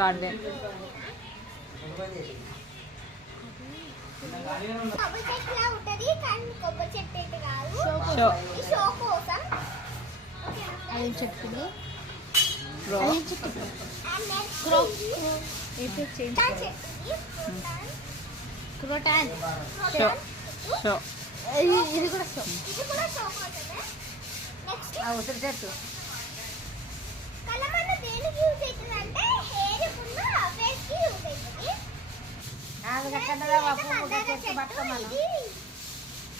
Garden. ఇది కూడా ఉసిరి చెట్టు. కలమంద దేనికి యూజ్ అవుతుందంటే హెయిర్ ఉన్న ఫేస్ కి యూజ్ అవుతుంది.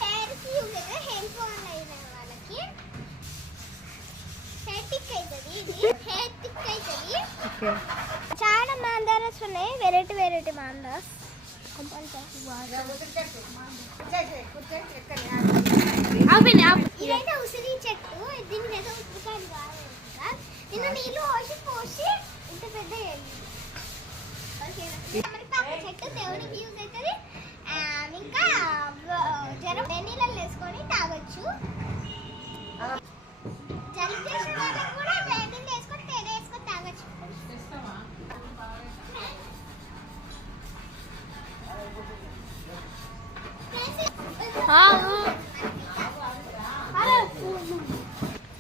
హెయిర్ కి యూజ్ అవుతుంది. హెయిర్ ఫాల్ అయిన వాళ్ళకి హెయిర్ టిక్ అవుతుంది. ఇది హెయిర్ టిక్ అవుతుంది. చాలా మాందారస్ ఉన్నాయి, వెరైటీ మాందాస్. ఇదైతే ఉసిరి చెట్టు. దీనికి ఏదో ఉసిరికాయలు కావాలి. నిన్న నీళ్ళు పోసి ఇంత పెద్ద చెట్టు దేవుడికి యూజ్ అవుతుంది. ఇంకా జనం వెన్నీళ్ళలో వేసుకొని తాగొచ్చు. జలుబు చేసిన వాళ్ళకి కూడా వెన్నీళ్ళు వేసుకొని తేనె వేసుకొని తాగొచ్చు.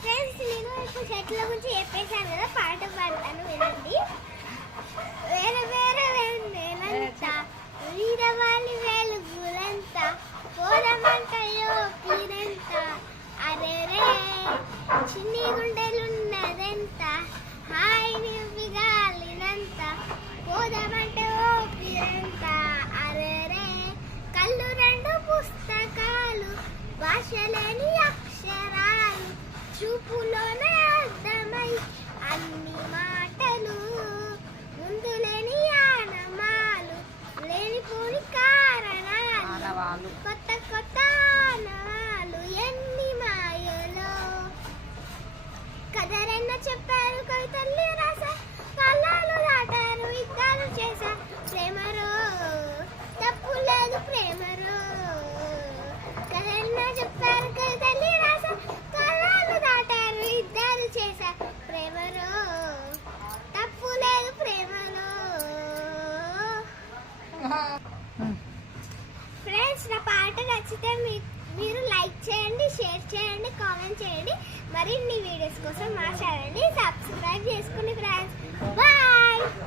ఫ్రెండ్స్, నేను ఇప్పుడు చెట్ల గురించి చెప్పేశాను కదా, పాట పాడతాను వినండి. వేరే వేలంతా వీరవాలి వెలుగులంతా పోరమంటయో పీరంత అరేరే చిన్ని గుండెలున్నదెంత హాయిని విగాలినంత పోదమంటే ఓ పీరంత అరేరే కళ్ళు రెండు పుస్తకాలు భాషలేని అక్షరాలు చూపులోనే అర్థమై అన్ని మాటలు ముందు లేని ఆనమాలు లేనిపోని కారణాలు కొత్త కొత్త ఆనవాలు ఎన్ని మాయలో కథలెన్న చెప్పారు కవితల్ని రాశారు కళ్ళాలు దాటారు యుద్ధాలు చేశారు ప్రేమరో తప్పు లేదు ప్రేమరో కథలెన్న చెప్పారు కవితల్ని రాశారు కళ్ళాలు దాటారు యుద్ధాలు చేశారు ప్రేమరో తప్పు లేదు ప్రేమలో. ఫ్రెండ్స్, నా పాట నచ్చితే మీరు లైక్ చేయండి, షేర్ చేయండి, కామెంట్ చేయండి. మరిన్ని వీడియోస్ కోసం మా ఛానల్ని సబ్స్క్రైబ్ చేసుకోండి ఫ్రెండ్స్. బాయ్.